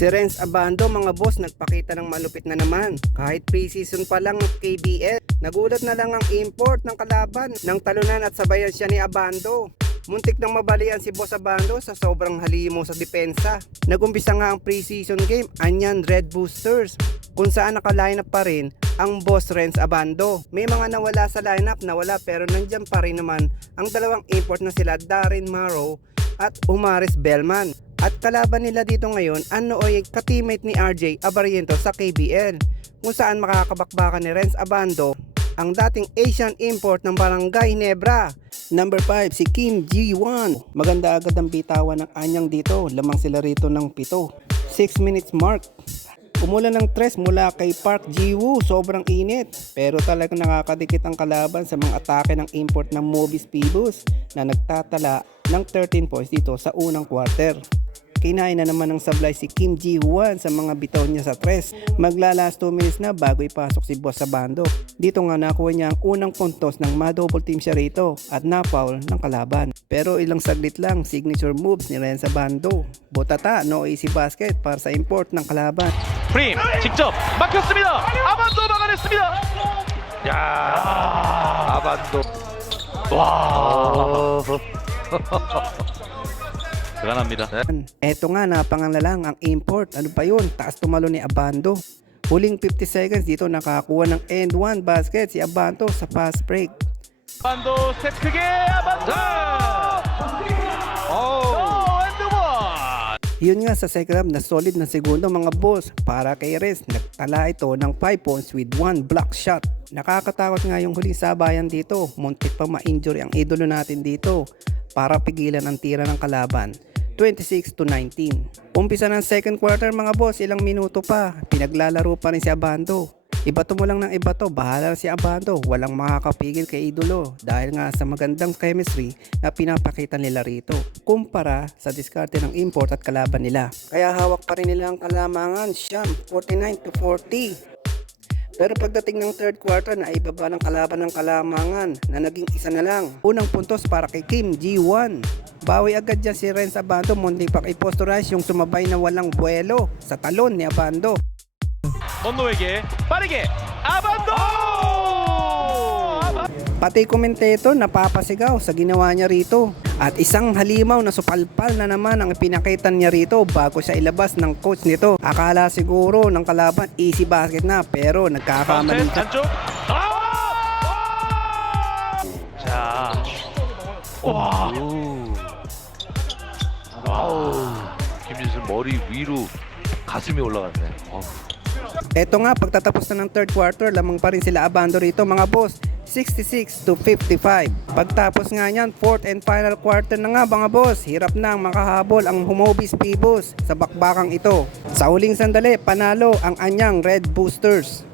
Si Renz Abando mga boss nagpakita ng malupit na naman. Kahit pre-season pa lang ng KBL, nagulat na lang ang import ng kalaban ng talunan at sabayan siya ni Abando. Muntik nang mabalian si Boss Abando sa sobrang halimo sa depensa. Nagumpisa nga ang pre-season game, Anyan Red Boosters, kung saan naka-lineup pa rin ang Boss Renz Abando. May mga nawala sa lineup, nawala, pero nandyan pa rin naman ang dalawang import na sila Darren Morrow at Umaris Bellman. At kalaban nila dito ngayon ang nooy ka-teammate ni RJ Abariento sa KBL, kung saan makakabakbakan ni Renz Abando ang dating Asian import ng Barangay Ginebra. Number 5 si Kim Ji-won. Maganda agad ang bitawan ng Anyang dito, lamang sila rito ng 7. 6 minutes mark. Umulan ng tres mula kay Park Ji-woo, sobrang init. Pero talagang nakakadikit ang kalaban sa mga atake ng import ng Movies Phoebus na nagtatala ng 13 points dito sa unang quarter. Kinain na naman ng sablay si Kim Ji-won sa mga bitaw niya sa tres. Maglalas 2 minutes na bago ipasok si Boss Abando. Dito nga nakuha niya ang unang puntos ng ma-double team siya rito at na-foul ng kalaban. Pero ilang saglit lang, signature moves ni Renz Abando. Botata, no easy basket para sa import ng kalaban. 프림 직접 막혔습니다. 아반도 막아냈습니다. 야, 아반도. 와. 대단합니다. Eto nga, napangalalang ang import. Ano pa yun? Taas tumalo ni Abando. Huling 50 seconds dito nakakuha ng end 1 basket si Abando sa fast break. 아반도 스텝 크게 아반도. Yun nga sa second half na solid na segundo mga boss para kay Renz. Nagtala ito ng 5 points with 1 block shot. Nakakatakot nga yung huling sabayan dito. Muntik pa ma-injury ang idolo natin dito para pigilan ang tira ng kalaban. 26-19. Umpisa ng second quarter mga boss, ilang minuto pa. Pinaglalaro pa rin si Abando. Ibato mo lang ng ibato, bahala si Abando. Walang makakapigil kay idolo dahil nga sa magandang chemistry na pinapakita nila rito kumpara sa diskarte ng import at kalaban nila. Kaya hawak pa rin nila ang kalamangan, siyam, 49-40. Pero pagdating ng third quarter na ibaba ng kalaban ng kalamangan na naging isa na lang. Unang puntos para kay Kim Ji-won. Bawi agad dyan si Renz Abando, munti pa i-posterize yung sumabay na walang buwelo sa talon ni Abando. 먼노에게 빠르게 아반도! Pati komentator napapasigaw sa ginawa niya rito. At isang halimaw na supalpal na naman ang pinakita niya rito bago siya ilabas ng coach nito. Akala siguro ng kalaban easy basket na pero nagkakamali siya. 안쪽. 자. 와. 와우. 김진수 머리 위로 가슴이 올라갔네. Eto nga, pagtatapos na ng third quarter, lamang pa rin sila Abando rito mga boss. 66-55. Pagtapos nga niyan, fourth and final quarter na nga mga boss. Hirap na ang makahabol ang Movies Phoebus sa bakbakang ito. Sa huling sandali, panalo ang Anyang Red Boosters.